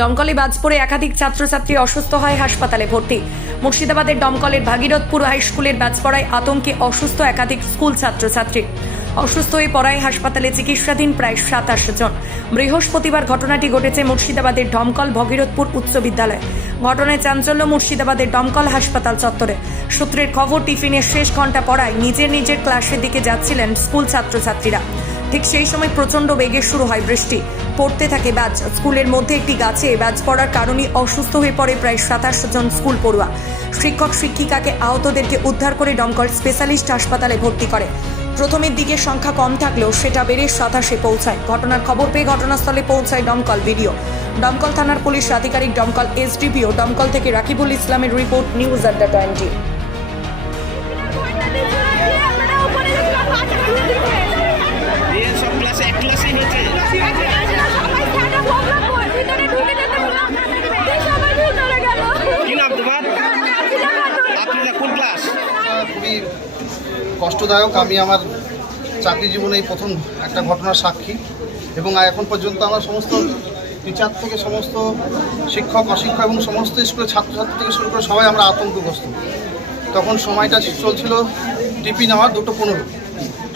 দমকলে বাজ পড়ে একাধিক ছাত্রছাত্রী অসুস্থ হয় হাসপাতালে ভর্তি। মুর্শিদাবাদের দমকলের ভাগীরথপুর হাই স্কুলের বাজ পড়ায় আতঙ্কে অসুস্থ একাধিক স্কুল ছাত্রছাত্রী। অসুস্থ হয়ে পড়ায় হাসপাতালে চিকিৎসাধীন প্রায় সাতাশ জন। বৃহস্পতিবার ঘটনাটি ঘটেছে মুর্শিদাবাদের দমকল ভগীরথপুর উচ্চ বিদ্যালয়। ঘটনায় চাঞ্চল্য মুর্শিদাবাদের দমকল হাসপাতাল চত্বরে। সূত্রের খবর, টিফিনের শেষ ঘণ্টা পড়ায় নিজের নিজের ক্লাসের দিকে যাচ্ছিলেন স্কুল ছাত্রছাত্রীরা। ঠিক সেই সময় প্রচণ্ড বেগে শুরু হয় বৃষ্টি। পড়তে থাকে ব্যাচ স্কুলের মধ্যে একটি গাছে ব্যাচ পড়ার কারণে অসুস্থ হয়ে পড়ে প্রায় সাতাশ জন স্কুল পড়ুয়া। শিক্ষক, শিক্ষিকাকে আহতদেরকে উদ্ধার করে দমকল স্পেশালিস্ট হাসপাতালে ভর্তি করে। প্রথমের দিকে সংখ্যা কম থাকলেও সেটা বেড়ে সাতাশে পৌঁছায়। ঘটনার খবর পেয়ে ঘটনাস্থলে পৌঁছায় দমকল ভিডিও দমকল থানার পুলিশ আধিকারিক দমকল এসডিপিও দমকল থেকে রাকিবুল ইসলামের রিপোর্ট, নিউজ আড্ডা টোয়েন্টি। কষ্টদায়ক। আমি আমার চাকরি জীবনে এই প্রথম একটা ঘটনার সাক্ষী। এবং এখন পর্যন্ত আমার সমস্ত টিচার থেকে সমস্ত শিক্ষক, অশিক্ষক এবং সমস্ত স্কুলের ছাত্রছাত্রী থেকে শুরু করে সবাই আমরা আতঙ্কগ্রস্ত। তখন সময়টা চলছিল টিপি নেওয়ার দুটো পনেরো।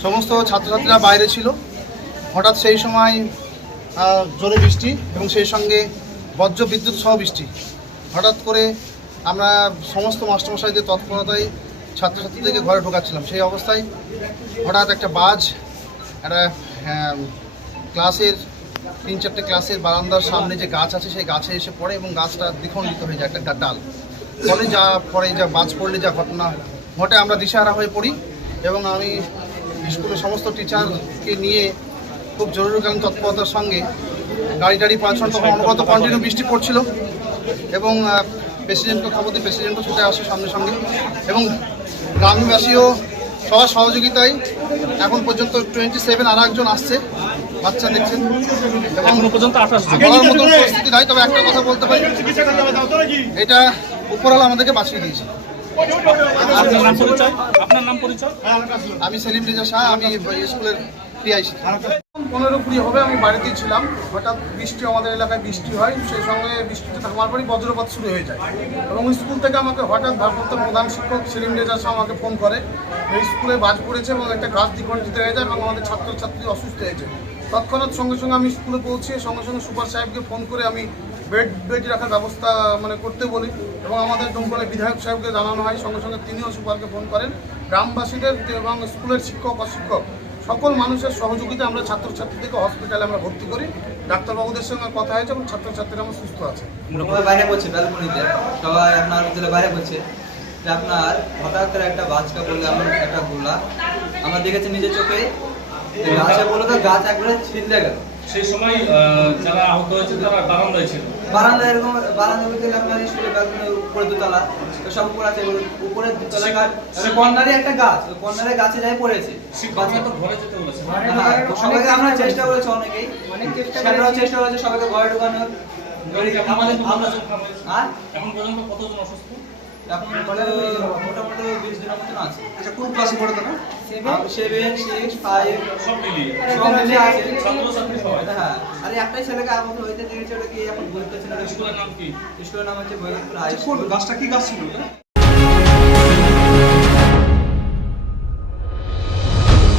সমস্ত ছাত্রছাত্রীরা বাইরে ছিল। হঠাৎ সেই সময় জোরে বৃষ্টি এবং সেই সঙ্গে বজ্র বিদ্যুৎ সহ বৃষ্টি। হঠাৎ করে আমরা সমস্ত মাস্টারমশাইদের তৎপরতায় ছাত্রছাত্রীদেরকে ঘরে ঢোকাচ্ছিলাম। সেই অবস্থায় হঠাৎ একটা বাজ একটা আহ, ক্লাসের তিন চারটে ক্লাসের বারান্দার সামনে যে গাছ আছে সেই গাছে এসে পড়ে এবং গাছটা দ্বিখণ্ডিত হয়ে যায় একটা ডাল। ফলে যা পরে যা বাজ পড়লে যা ঘটনা ঘটে আমরা দিশাহারা হয়ে পড়ি এবং আমি স্কুলের সমস্ত টিচারকে নিয়ে খুব জরুরিকালীন তৎপরতার সঙ্গে গাড়ি টাড়ি পাঁচশো তখন কন্টিনিউ বৃষ্টি পড়ছিল এবং প্রেসিডেন্টকে খবর দিয়ে প্রেসিডেন্টও ছুটে আসে সঙ্গে সঙ্গে এবং গ্রামবাসীও সবার সহযোগিতায় এখন পর্যন্ত টোয়েন্টি সেভেন আর একজন আসছে বাচ্চা দেখছেন। এবং পর্যন্ত আঠাশ বলার মতো পরিস্থিতি নাই তবে একটা কথা বলতে পারি। এটা উপরওয়ালা আমাদেরকে বাঁচিয়ে দিয়েছে। আপনার নাম পরিচয়? আপনার নাম পরিচয়? আমি সেলিম রেজা শাহ আমি স্কুলের স্কুলের পিআইসি পনেরো কুড়ি হবে, আমি বাড়িতেই ছিলাম। হঠাৎ বৃষ্টি, আমাদের এলাকায় বৃষ্টি হয়, সেই সঙ্গে বৃষ্টিতে থামার পরই বজ্রপাত শুরু হয়ে যায়। এবং স্কুল থেকে আমাকে হঠাৎ ভারপ্রাপ্ত প্রধান শিক্ষক সেলিম রেজা আমাকে ফোন করে। এই স্কুলে বাজ পড়েছে এবং একটা গাছ দ্বিখণ্ডিত হয়ে যায় এবং আমাদের ছাত্রছাত্রী অসুস্থ হয়েছে। তৎক্ষণাৎ সঙ্গে সঙ্গে আমি স্কুলে পৌঁছে সঙ্গে সঙ্গে সুপার সাহেবকে ফোন করে আমি বেড বেড রাখার ব্যবস্থা মানে করতে বলি এবং আমাদের দমকলের বিধায়ক সাহেবকে জানানো হয়। সঙ্গে সঙ্গে তিনিও সুপারকে ফোন করেন। গ্রামবাসীদের এবং স্কুলের শিক্ষক, অশিক্ষক সকল মানুষের সহযোগিতা আমরা ছাত্রছাত্রীদেরকে হসপিটালে আমরা ভর্তি করি। ডাক্তারবাবুদের সঙ্গে কথা হয়েছে এবং ছাত্রছাত্রীরা আমার সুস্থ আছে। বাইরে করছে ব্যালকনিতে সবাই আপনার জেলে বাইরে করছে যে আপনার হঠাৎ করে একটা বাজকা বললে আমার একটা গোলা আমরা দেখেছি নিজের চোখে গাছে বলল তো গাছ একবারে ছিঁড়লে গেল। সেই সময় যারা আহত হয়েছে তারা বারান্দায় ছিল। বারান্দা এরকম বারান্দা বলতে গেলে আপনার স্কুলের ব্যালকনি উপরে দুতলা তো সব উপরে আছে উপরে দুতলা গাছ কর্নারে একটা গাছ কর্নারে গাছে যাই পড়েছে। শিক্ষকরা তো ঘরে যেতে বলেছে। হ্যাঁ, সবাইকে আমরা চেষ্টা করেছি। অনেকেই। স্যাররাও চেষ্টা করেছে। সবাইকে ঘরে ঢোকানোর। আমাদের? আর এখন পর্যন্ত কতজন অসুস্থ? এখন মোটামুটি বিশ দিনের মতন আছে। আচ্ছা কোন ক্লাসে পড়ে তোরা সেভেন সিক্স ফাইভ সব মিলিয়ে। সব মিলিয়ে আছে। ছাত্রছাত্রী সবাই। হ্যাঁ। আর একটাই ছেলেকে আমাকে হয়েছে দেখেছি ওটা কি এখন না? স্কুলের নাম কি? স্কুলের নাম হচ্ছে বৈরামপুর হাই কোন গাছটা কি গাছ ছিল